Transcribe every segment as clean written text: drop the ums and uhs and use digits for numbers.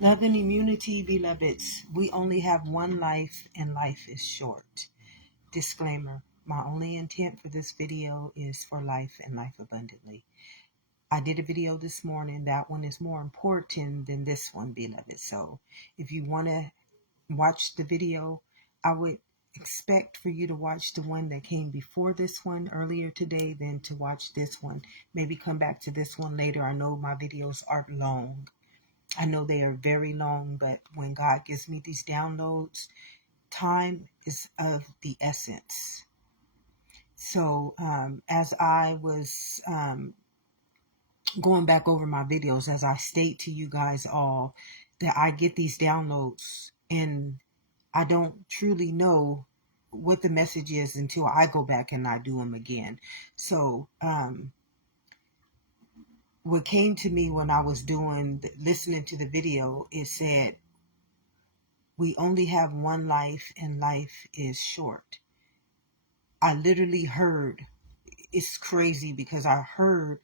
Love and immunity, beloveds. We only have one life and life is short. Disclaimer. My only intent for this video is for life and life abundantly. I did a video this morning. That one is more important than this one, beloved. So if you want to watch the video, I would expect for you to watch the one that came before this one earlier today than to watch this one. Maybe come back to this one later. I know my videos are long. I know they are very long, but when God gives me these downloads, time is of the essence. So as I was going back over my videos, as I state to you guys all, that I get these downloads and I don't truly know what the message is until I go back and I do them again. So what came to me when I was listening to the video, it said, we only have one life and life is short. I literally heard, it's crazy because I heard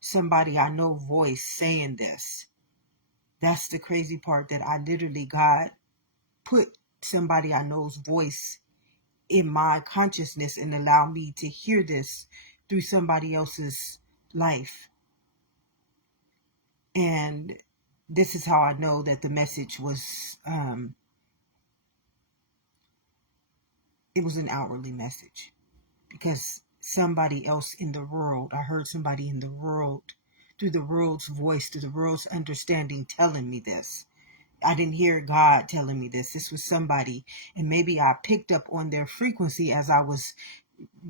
somebody I know voice saying this. That's the crazy part, that I literally, God put somebody I know's voice in my consciousness and allow me to hear this through somebody else's life. And this is how I know that the message was, it was an outwardly message. Because somebody else in the world, I heard somebody in the world, through the world's voice, through the world's understanding, telling me this. I didn't hear God telling me this. This was somebody, and maybe I picked up on their frequency as I was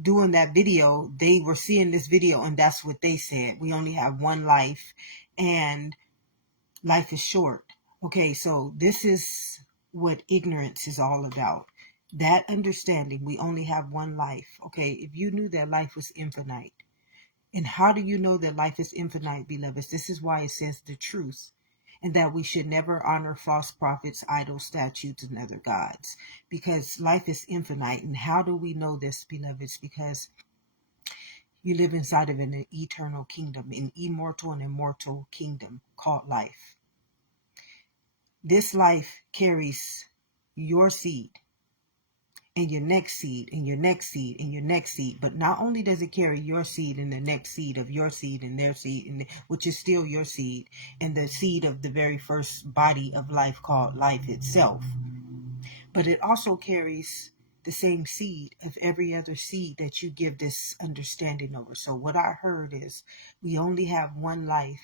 doing that video. They were seeing this video, and that's what they said. We only have one life, and life is short. Okay, so this is what ignorance is all about. That understanding, we only have one life. Okay, if you knew that life was infinite, and how do you know that life is infinite, beloveds? This is why it says the truth, and that we should never honor false prophets, idols, statues, and other gods, because life is infinite. And how do we know this, beloveds? Because you live inside of an eternal kingdom, an immortal and immortal kingdom called life. This life carries your seed and your next seed and your next seed and your next seed. But not only does it carry your seed and the next seed of your seed and their seed, which is still your seed, and the seed of the very first body of life called life itself, but it also carries the same seed of every other seed that you give this understanding over. So what I heard is, we only have one life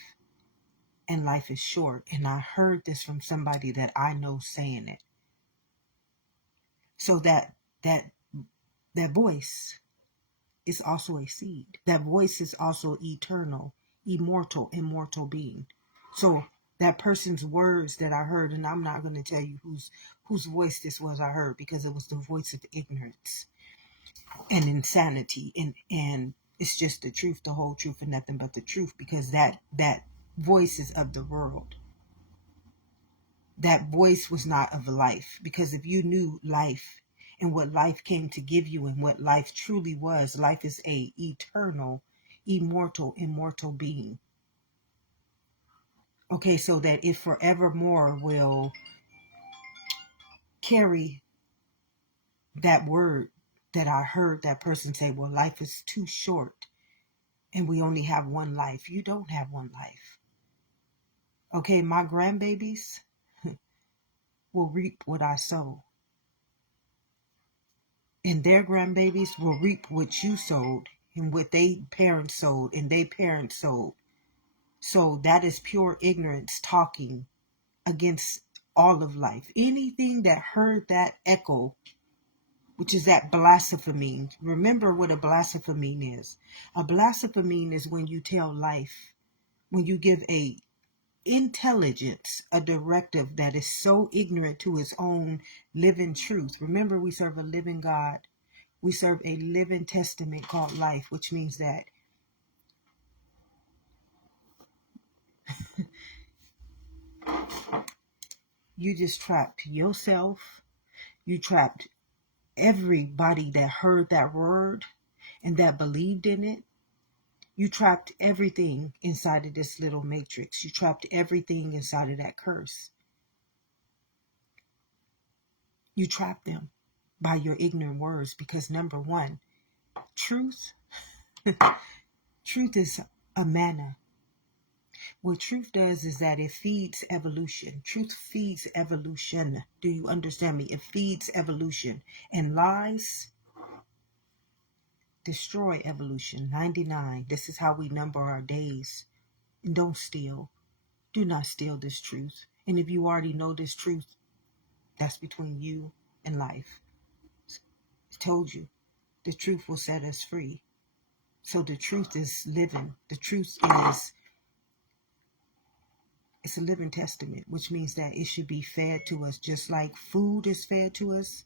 and life is short. And I heard this from somebody that I know saying it. So that voice is also a seed. That voice is also eternal, immortal being. So that person's words that I heard, and I'm not going to tell you whose voice this was I heard, because it was the voice of ignorance and insanity, and it's just the truth, the whole truth, and nothing but the truth, because that voice is of the world. That voice was not of life, because if you knew life and what life came to give you and what life truly was, life is a eternal, immortal being. Okay, so that it forevermore will carry that word that I heard that person say, well, life is too short and we only have one life. You don't have one life. Okay, my grandbabies will reap what I sow. And their grandbabies will reap what you sowed and what they parents sowed and they parents sowed. So that is pure ignorance talking against all of life. Anything that heard that echo, which is that blasphemy. Remember what a blasphemy is. A blasphemy is when you tell life, when you give a intelligence, a directive that is so ignorant to its own living truth. Remember, we serve a living God. We serve a living testament called life, which means that you just trapped yourself. You trapped everybody that heard that word and that believed in it. You trapped everything inside of this little matrix. You trapped everything inside of that curse. You trap them by your ignorant words because number one, truth, truth is a manna. What truth does is that it feeds evolution. Truth feeds evolution. Do you understand me? It feeds evolution. And lies destroy evolution. 99. This is how we number our days. And don't steal. Do not steal this truth. And if you already know this truth, that's between you and life. I told you, the truth will set us free. So the truth is living. The truth is, it's a living testament, which means that it should be fed to us just like food is fed to us.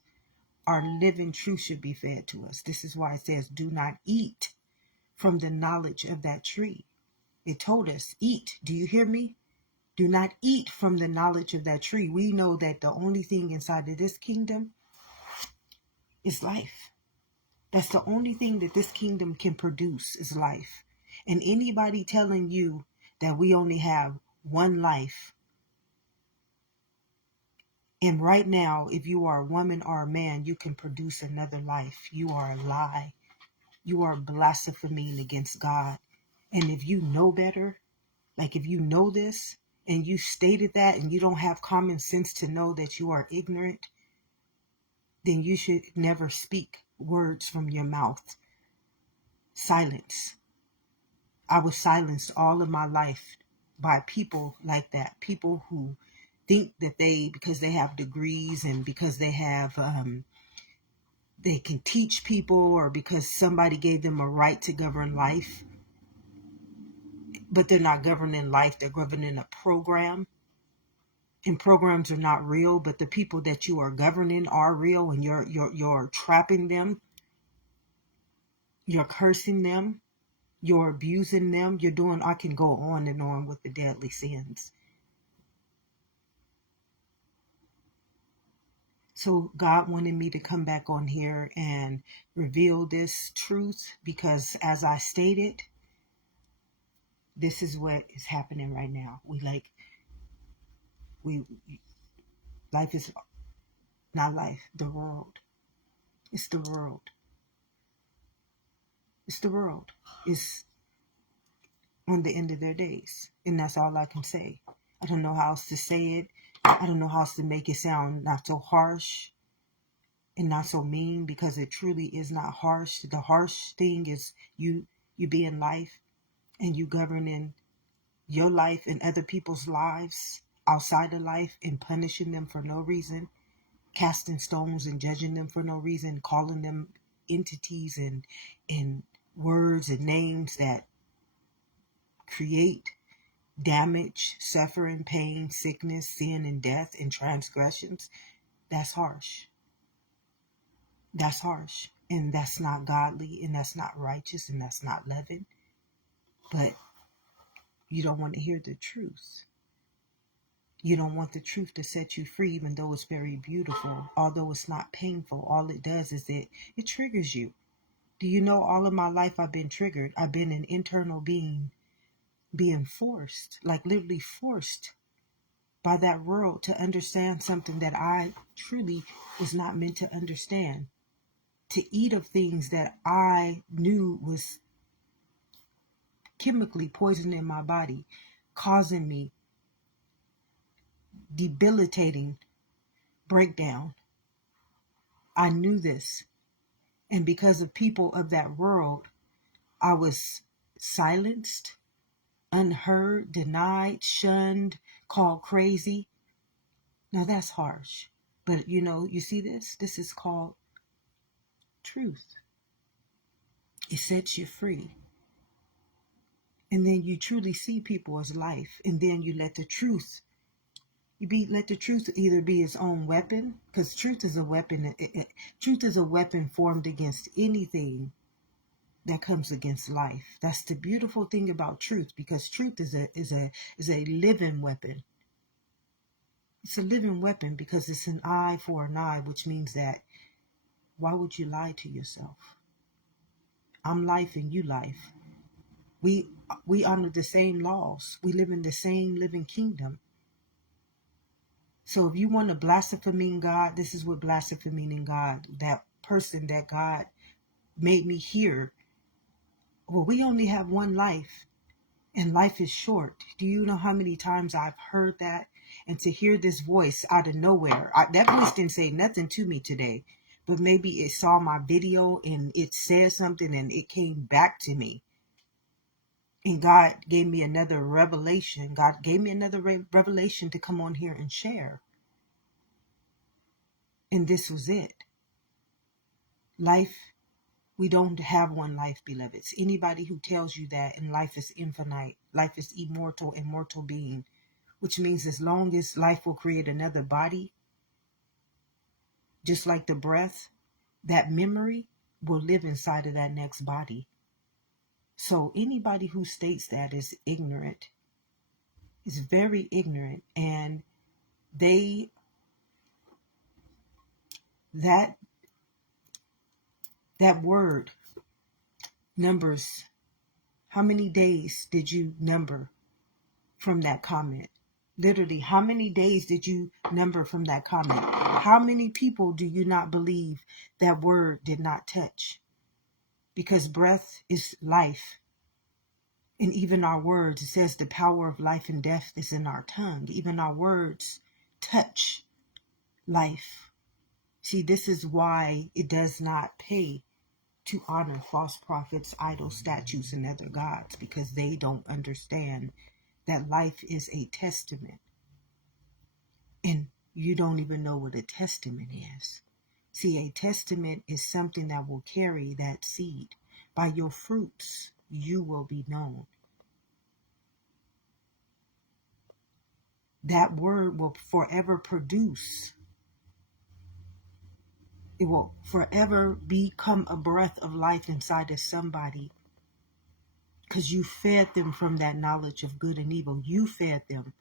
Our living truth should be fed to us. This is why it says, do not eat from the knowledge of that tree. It told us, eat. Do you hear me? Do not eat from the knowledge of that tree. We know that the only thing inside of this kingdom is life. That's the only thing that this kingdom can produce is life. And anybody telling you that we only have one life, and right now, if you are a woman or a man, you can produce another life. You are a lie. You are blaspheming against God. And if you know better, like if you know this and you stated that and you don't have common sense to know that you are ignorant, then you should never speak words from your mouth. Silence. I was silenced all of my life by people like that. People who think that because they have degrees and because they have, they can teach people, or because somebody gave them a right to govern life, but they're not governing life. They're governing a program. And programs are not real, but the people that you are governing are real, and you're trapping them, you're cursing them, you're abusing them, you're doing, I can go on and on with the deadly sins. So God wanted me to come back on here and reveal this truth because, as I stated, this is what is happening right now. Life is not life, the world. It's the world. It's the world. It's on the end of their days. And that's all I can say. I don't know how else to say it. I don't know how else to make it sound not so harsh and not so mean, because it truly is not harsh. The harsh thing is you being life and you governing your life and other people's lives outside of life and punishing them for no reason, casting stones and judging them for no reason, calling them entities and words and names that create damage, suffering, pain, sickness, sin, and death, and transgressions. That's harsh. That's harsh. And that's not godly, and that's not righteous, and that's not loving. But you don't want to hear the truth. You don't want the truth to set you free, even though it's very beautiful. Although it's not painful, all it does is it triggers you. Do you know all of my life I've been triggered? I've been an internal being forced, like literally forced by that world to understand something that I truly was not meant to understand. To eat of things that I knew was chemically poisoning my body, causing me debilitating breakdown. I knew this. And because of people of that world, I was silenced, unheard, denied, shunned, called crazy. Now that's harsh. But you see this? This is called truth. It sets you free. And then you truly see people as life. And then you let the truth, let the truth either be its own weapon, because truth is a weapon. Truth is a weapon formed against anything that comes against life. That's the beautiful thing about truth, because truth is a living weapon. It's a living weapon because it's an eye for an eye, which means that why would you lie to yourself? I'm life and you life. We honor the same laws. We live in the same living kingdom. So if you want to blaspheme God, this is what blaspheming God, that person that God made me hear. Well, we only have one life and life is short. Do you know how many times I've heard that? And to hear this voice out of nowhere, that voice didn't say nothing to me today, but maybe it saw my video and it said something and it came back to me. And God gave me another revelation. God gave me another revelation to come on here and share. And this was it. Life, we don't have one life, beloveds. Anybody who tells you that and life is infinite, life is immortal being, which means as long as life will create another body, just like the breath, that memory will live inside of that next body. So anybody who states that is ignorant, is very ignorant, and that word numbers. How many days did you number from that comment? Literally, how many days did you number from that comment? How many people do you not believe that word did not touch? Because breath is life. And even our words, it says the power of life and death is in our tongue. Even our words touch life. See, this is why it does not pay to honor false prophets, idols, statues, and other gods, because they don't understand that life is a testament. And you don't even know what a testament is. See, a testament is something that will carry that seed. By your fruits, you will be known. That word will forever produce. It will forever become a breath of life inside of somebody, because you fed them from that knowledge of good and evil. You fed them.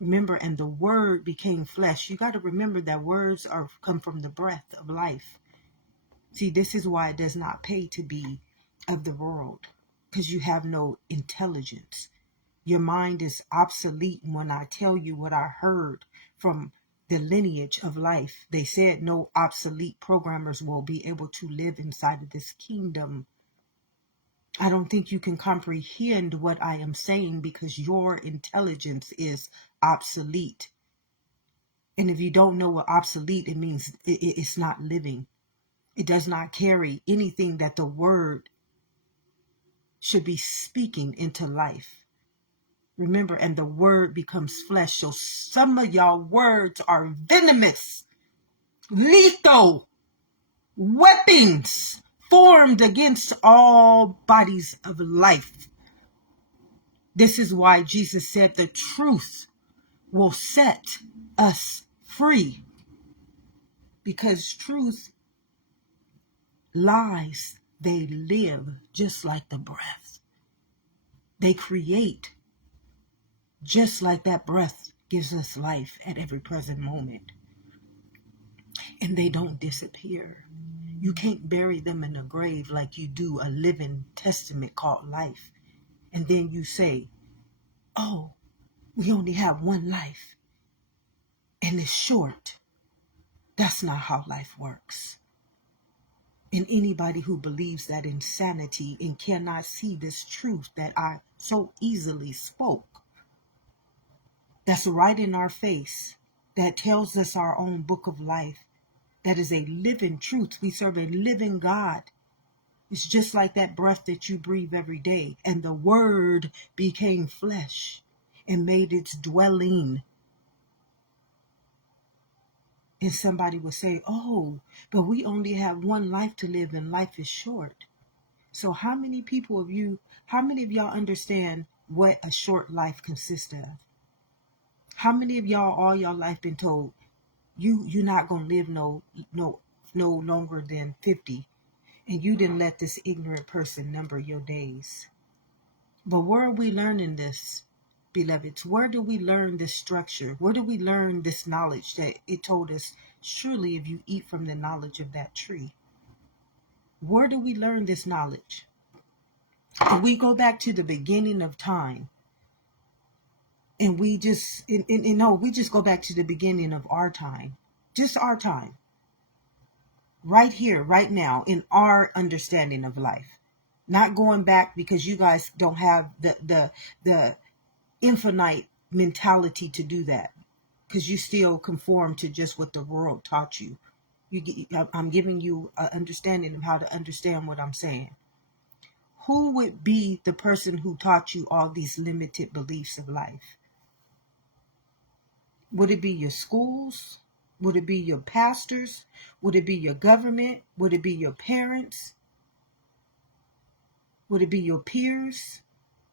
Remember, and the word became flesh. You got to remember that words come from the breath of life. See, this is why it does not pay to be of the world, because you have no intelligence. Your mind is obsolete. When I tell you what I heard from the lineage of life, they said no obsolete programmers will be able to live inside of this kingdom. I don't think you can comprehend what I am saying, because your intelligence is obsolete. And if you don't know what obsolete, it means it's not living. It does not carry anything that the word should be speaking into life. Remember, and the word becomes flesh. So some of y'all words are venomous, lethal weapons formed against all bodies of life. This is why Jesus said the truth will set us free. Because truth, lies, they live just like the breath. They create just like that breath gives us life at every present moment. And they don't disappear. You can't bury them in a grave like you do a living testament called life. And then you say, oh, we only have one life and it's short. That's not how life works. And anybody who believes that insanity and cannot see this truth that I so easily spoke, that's right in our face, that tells us our own book of life, that is a living truth. We serve a living God. It's just like that breath that you breathe every day. And the word became flesh and made its dwelling. And somebody will say, oh, but we only have one life to live and life is short. So how many of y'all understand what a short life consists of? How many of y'all all your life been told you're not gonna live no longer than 50, and you didn't let this ignorant person number your days? But where are we learning this, beloveds? Where do we learn this structure? Where do we learn this knowledge that it told us, surely if you eat from the knowledge of that tree? Where do we learn this knowledge? If we go back to the beginning of time, And we just, and no, we just go back to the beginning of our time, just our time, right here, right now, in our understanding of life. Not going back because you guys don't have the infinite mentality to do that, because you still conform to just what the world taught you. I'm giving you an understanding of how to understand what I'm saying. Who would be the person who taught you all these limited beliefs of life? Would it be your schools? Would it be your pastors? Would it be your government? Would it be your parents? Would it be your peers?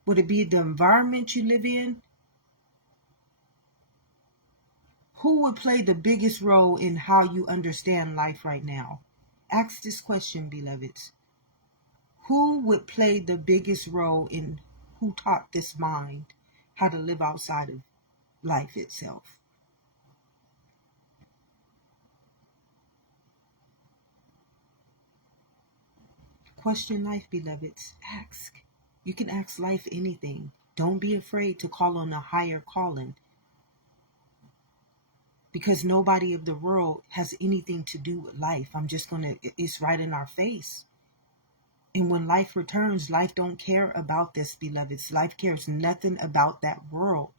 Would it be the environment you live in? Who would play the biggest role in how you understand life right now? Ask this question, beloveds. Who would play the biggest role in who taught this mind how to live outside of life itself? Question life, beloveds. Ask. You can ask life anything. Don't be afraid to call on a higher calling, because nobody of the world has anything to do with life. It's right in our face. And when life returns, life don't care about this, beloveds. Life cares nothing about that world.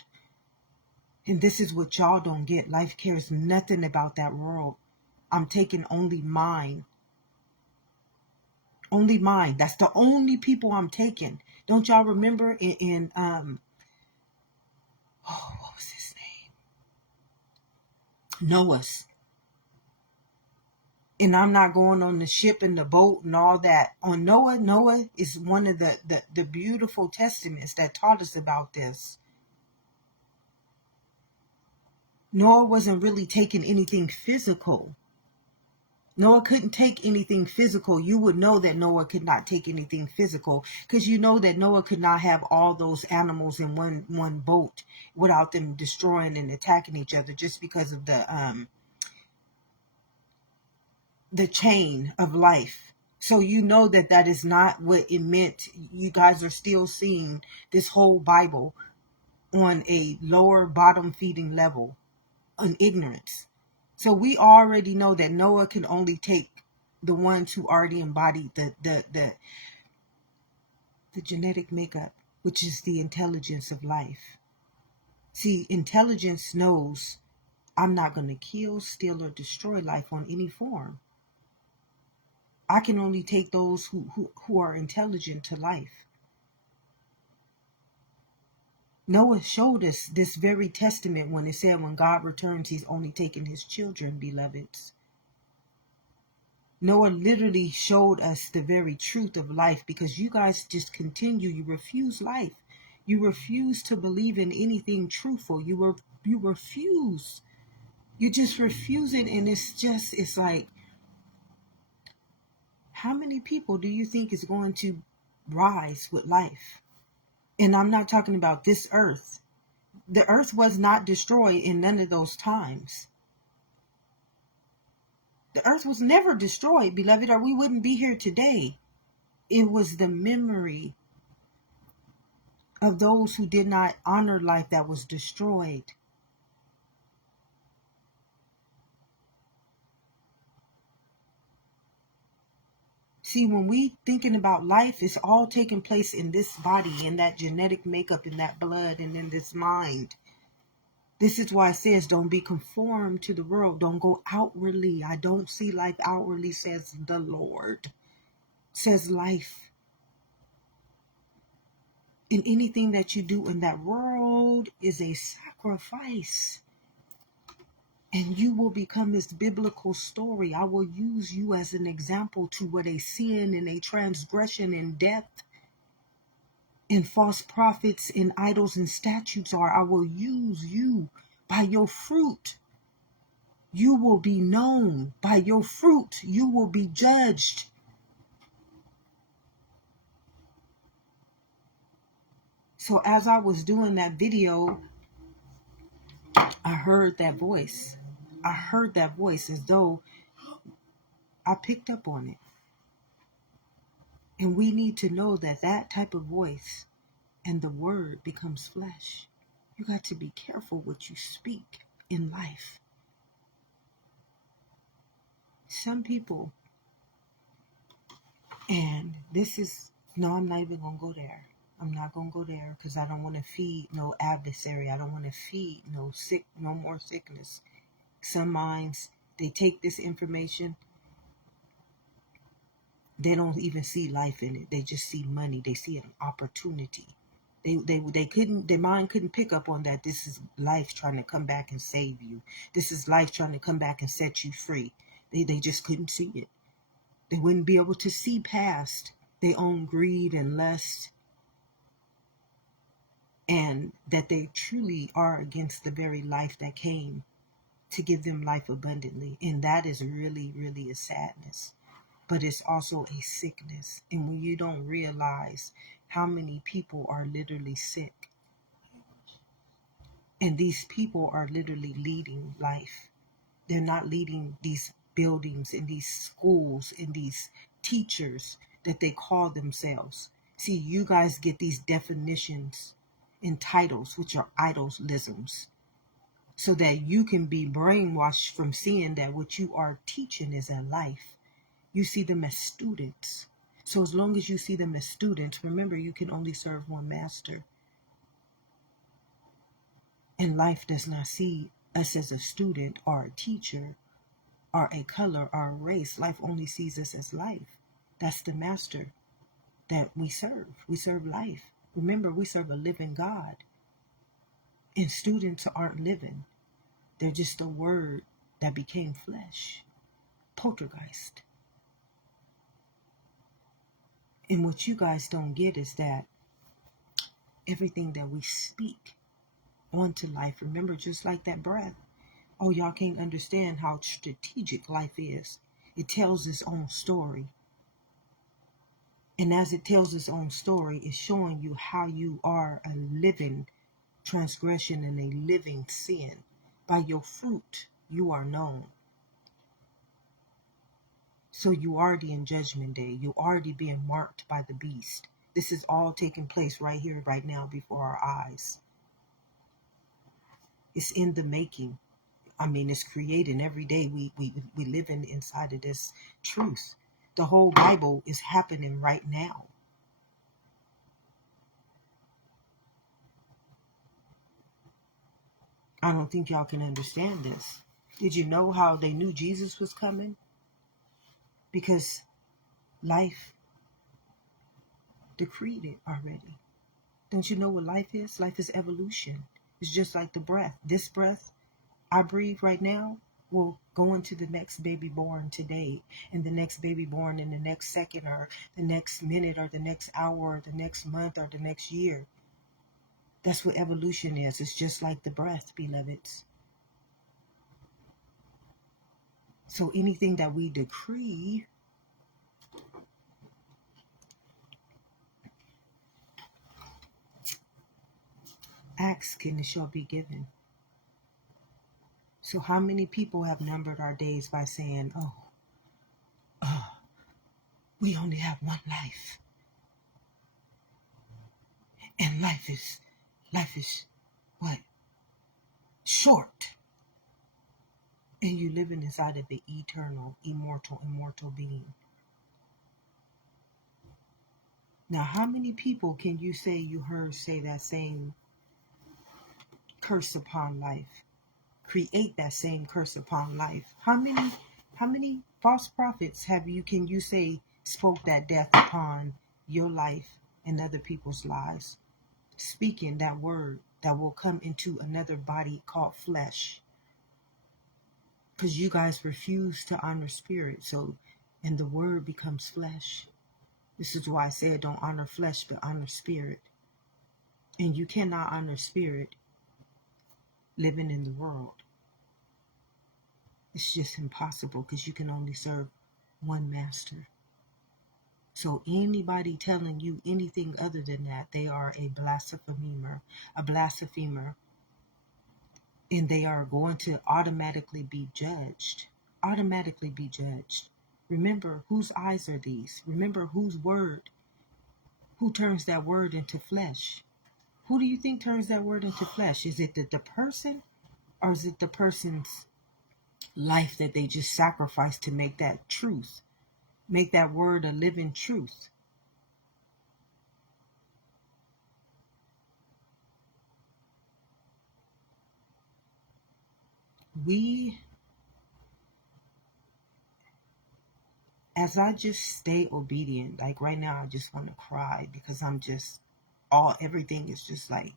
And this is what y'all don't get. Life cares nothing about that world. I'm taking only mine. Only mine. That's the only people I'm taking. Don't y'all remember what was his name? Noah's. And I'm not going on the ship and the boat and all that. On Noah, Noah is one of the beautiful testaments that taught us about this. Noah wasn't really taking anything physical. Noah couldn't take anything physical. You would know that Noah could not take anything physical, because you know that Noah could not have all those animals in one boat without them destroying and attacking each other, just because of the chain of life. So you know that that is not what it meant. You guys are still seeing this whole Bible on a lower bottom feeding level, in ignorance. So we already know that Noah can only take the ones who already embodied the genetic makeup, which is the intelligence of life. See, intelligence knows I'm not going to kill, steal, or destroy life on any form. I can only take those who are intelligent to life. Noah showed us this very testament when it said when God returns, he's only taking his children, beloveds. Noah literally showed us the very truth of life, because you guys just continue. You refuse life. You refuse to believe in anything truthful. You refuse. You just refuse it. And it's like, how many people do you think is going to rise with life? And I'm not talking about this earth. The earth was not destroyed in none of those times. The earth was never destroyed, beloved, or we wouldn't be here today. It was the memory of those who did not honor life that was destroyed. See, when we thinking about life, it's all taking place in this body, in that genetic makeup, in that blood, and in this mind. This is why it says, don't be conformed to the world. Don't go outwardly. I don't see life outwardly, says the Lord. Says life. And anything that you do in that world is a sacrifice. And you will become this biblical story. I will use you as an example to what a sin and a transgression and death and false prophets and idols and statutes are. I will use you. By your fruit you will be known. By your fruit you will be judged. So as I was doing that video, I heard that voice. I heard that voice as though I picked up on it. And we need to know that that type of voice and the word becomes flesh. You got to be careful what you speak in life. Some people, and this is, no, I'm not even going to go there. I'm not going to go there because I don't want to feed no adversary. I don't want to feed no more sickness. Some minds, they take this information, they don't even see life in it. They just see money. They see an opportunity. They couldn't, their mind couldn't pick up on that. This is life trying to come back and save you. This is life trying to come back and set you free. They just couldn't see it. They wouldn't be able to see past their own greed and lust, and that they truly are against the very life that came to give them life abundantly. And that is really, really a sadness. But it's also a sickness. And when you don't realize how many people are literally sick, and these people are literally leading life. They're not leading these buildings and these schools and these teachers that they call themselves. See, you guys get these definitions and titles, which are idolisms, so that you can be brainwashed from seeing that what you are teaching is a life. You see them as students. So as long as you see them as students, remember, you can only serve one master. And life does not see us as a student or a teacher or a color or a race. Life only sees us as life. That's the master that we serve. We serve life. Remember, we serve a living God. And students aren't living. They're just a word that became flesh. Poltergeist. And what you guys don't get is that everything that we speak onto life, remember, just like that breath. Oh, y'all can't understand how strategic life is. It tells its own story. And as it tells its own story, it's showing you how you are a living transgression and a living sin. By your fruit, you are known. So you already in judgment day. You already being marked by the beast. This is all taking place right here, right now, before our eyes. It's in the making. I mean, it's creating every day. We live inside of this truth. The whole Bible is happening right now. I don't think y'all can understand this. Did you know how they knew Jesus was coming? Because life decreed it already. Don't you know what life is? Life is evolution. It's just like the breath. This breath I breathe right now will go into the next baby born today, and the next baby born in the next second, or the next minute, or the next hour, or the next month, or the next year. That's what evolution is. It's just like the breath, beloveds. So anything that we decree, ask and it shall be given. So how many people have numbered our days by saying, oh, we only have one life. And life is what? Short. And you living inside of the eternal, immortal being. Now, how many people can you say you heard say that same curse upon life? Create that same curse upon life. How many false prophets can you say spoke that death upon your life and other people's lives? Speaking that word that will come into another body called flesh. Because you guys refuse to honor spirit, and the word becomes flesh. This is why I said don't honor flesh, but honor spirit. And you cannot honor spirit living in the world. It's just impossible because you can only serve one master. So anybody telling you anything other than that, they are a blasphemer, and they are going to automatically be judged. Automatically be judged. Remember, whose eyes are these? Remember, who turns that word into flesh? Who do you think turns that word into flesh? Is it the person, or is it the person's life that they just sacrificed to make that truth, make that word a living truth? We, as I just stay obedient, like right now, I just want to cry because I'm just, everything is just like,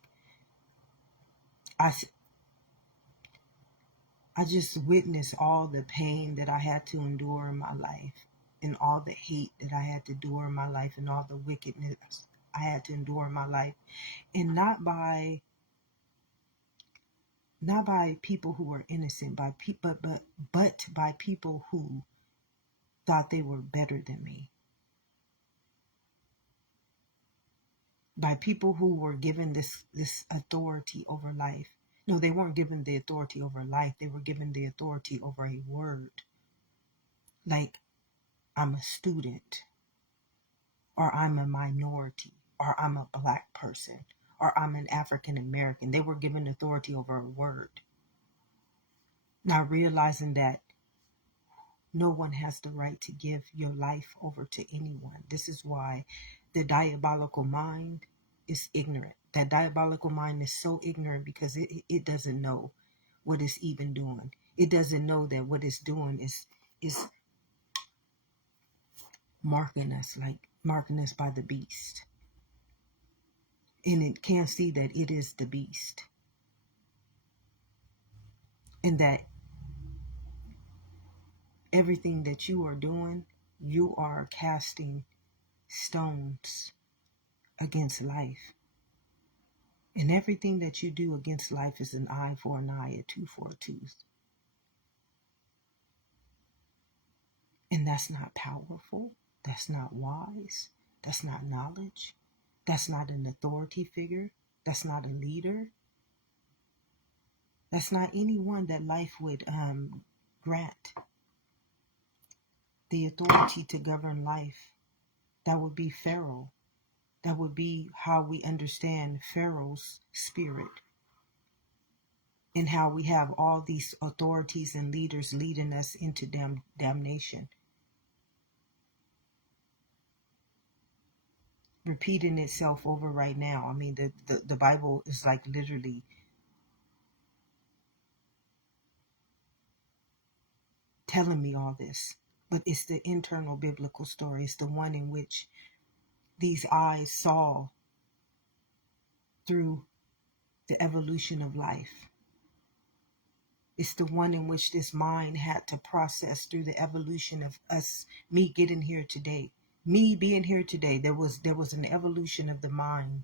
I, I just witnessed all the pain that I had to endure in my life, and all the hate that I had to endure in my life, and all the wickedness I had to endure in my life. And not by people who were innocent, by people, but by people who thought they were better than me, by people who were given this authority over life. No, they weren't given the authority over life. They were given the authority over a word. Like, I'm a student, or I'm a minority, or I'm a black person, or I'm an African American. They were given authority over a word. Not realizing that no one has the right to give your life over to anyone. This is why the diabolical mind is ignorant. That diabolical mind is so ignorant because it doesn't know what it's even doing. It doesn't know that what it's doing is marking us by the beast. And it can't see that it is the beast. And that everything that you are doing, you are casting stones against life. And everything that you do against life is an eye for an eye, a tooth for a tooth. And that's not powerful. That's not wise. That's not knowledge. That's not an authority figure. That's not a leader. That's not anyone that life would grant the authority to govern life. That would be Pharaoh. That would be how we understand Pharaoh's spirit, and how we have all these authorities and leaders leading us into damnation. Repeating itself over right now. I mean, the Bible is like literally telling me all this. But it's the internal biblical story. It's the one in which these eyes saw through the evolution of life. It's the one in which this mind had to process through the evolution of me getting here today. Me being here today, there was an evolution of the mind.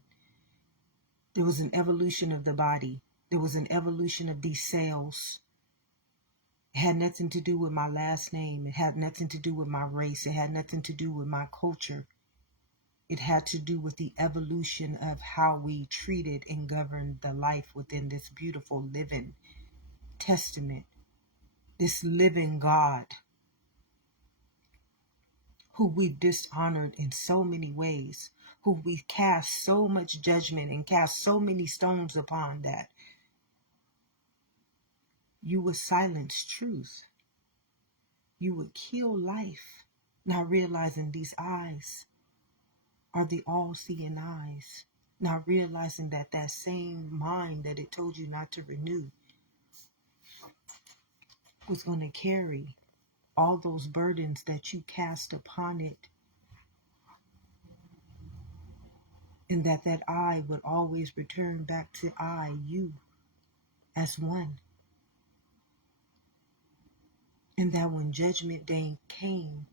There was an evolution of the body. There was an evolution of these cells. It had nothing to do with my last name. It had nothing to do with my race. It had nothing to do with my culture. It had to do with the evolution of how we treated and governed the life within this beautiful living testament, this living God, who we've dishonored in so many ways, who we cast so much judgment and cast so many stones upon, that you would silence truth. You would kill life, not realizing these eyes are the all-seeing eyes, not realizing that that same mind that it told you not to renew was going to carry all those burdens that you cast upon it, and that I would always return back to you, as one. And that when judgment day came,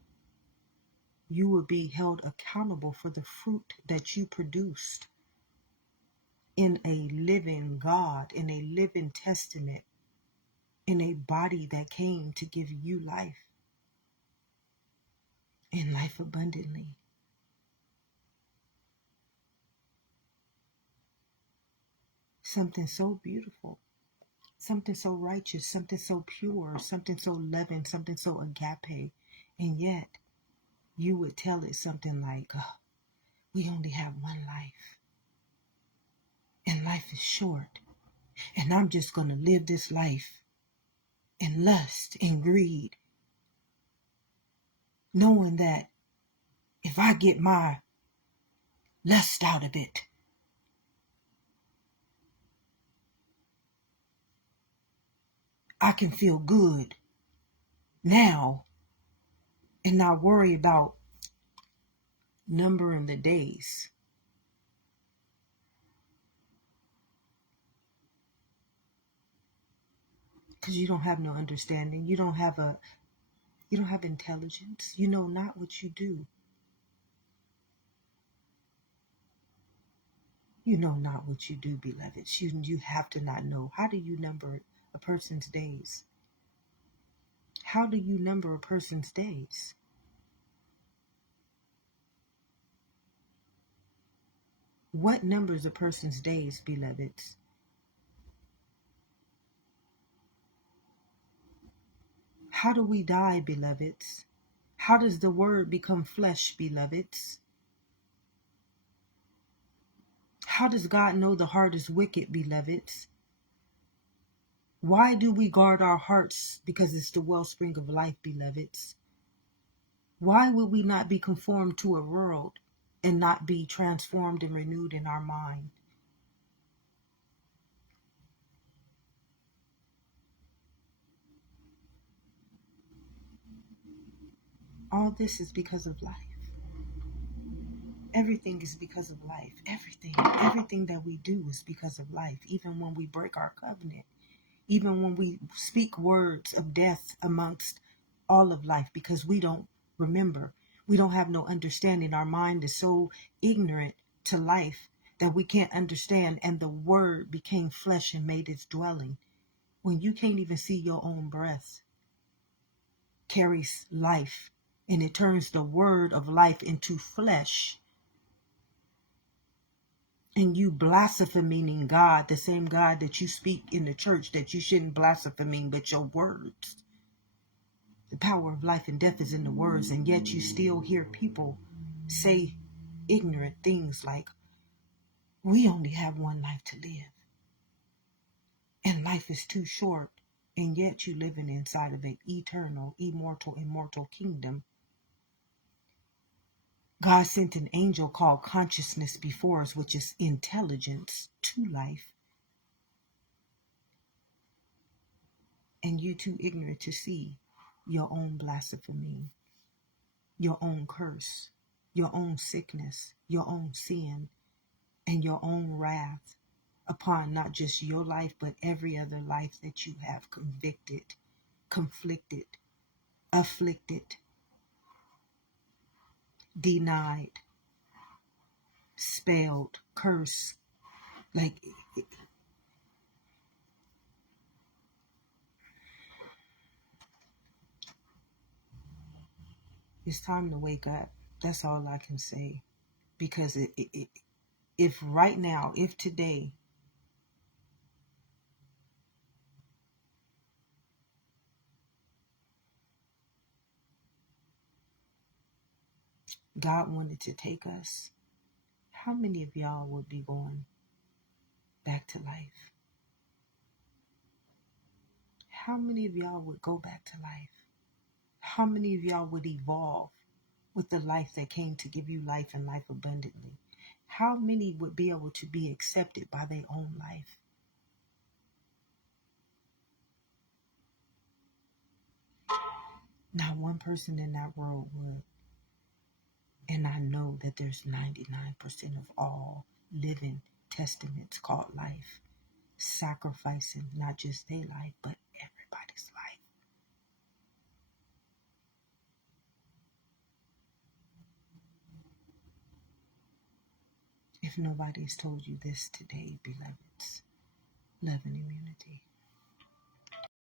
you would be held accountable for the fruit that you produced in a living God, in a living testament, in a body that came to give you life, and life abundantly. Something so beautiful, something so righteous, something so pure, something so loving, something so agape. And yet, you would tell it something like, oh, we only have one life. And life is short. And I'm just going to live this life in lust and greed, knowing that if I get my lust out of it, I can feel good now and not worry about numbering the days. Because you don't have no understanding. You don't have intelligence. You know not what you do. You know not what you do, beloveds. You have to not know. How do you number a person's days? How do you number a person's days? What numbers a person's days, beloveds? How do we die, beloveds? How does the word become flesh, beloveds? How does God know the heart is wicked, beloveds? Why do we guard our hearts? Because it's the wellspring of life, beloveds. Why would we not be conformed to a world and not be transformed and renewed in our mind? All this is because of life. Everything is because of life. Everything that we do is because of life. Even when we break our covenant, even when we speak words of death amongst all of life, because we don't remember. We don't have no understanding. Our mind is so ignorant to life that we can't understand. And the word became flesh and made its dwelling. When you can't even see your own breath carries life, and it turns the word of life into flesh, and you blaspheming God, the same God that you speak in the church that you shouldn't blaspheme, but your words. The power of life and death is in the words, and yet you still hear people say ignorant things like, we only have one life to live, and life is too short, and yet you living inside of an eternal, immortal kingdom. God sent an angel called consciousness before us, which is intelligence to life, and you too ignorant to see your own blasphemy, your own curse, your own sickness, your own sin, and your own wrath upon not just your life, but every other life that you have convicted, conflicted, afflicted, denied, spelled, cursed. Like, it's time to wake up. That's all I can say. Because if right now, if today, God wanted to take us, how many of y'all would be going back to life? How many of y'all would go back to life? How many of y'all would evolve with the life that came to give you life and life abundantly? How many would be able to be accepted by their own life? Not one person in that world would. And I know that there's 99% of all living testaments called life, sacrificing not just their life, but everybody's life. If nobody's told you this today, beloveds, love and immunity.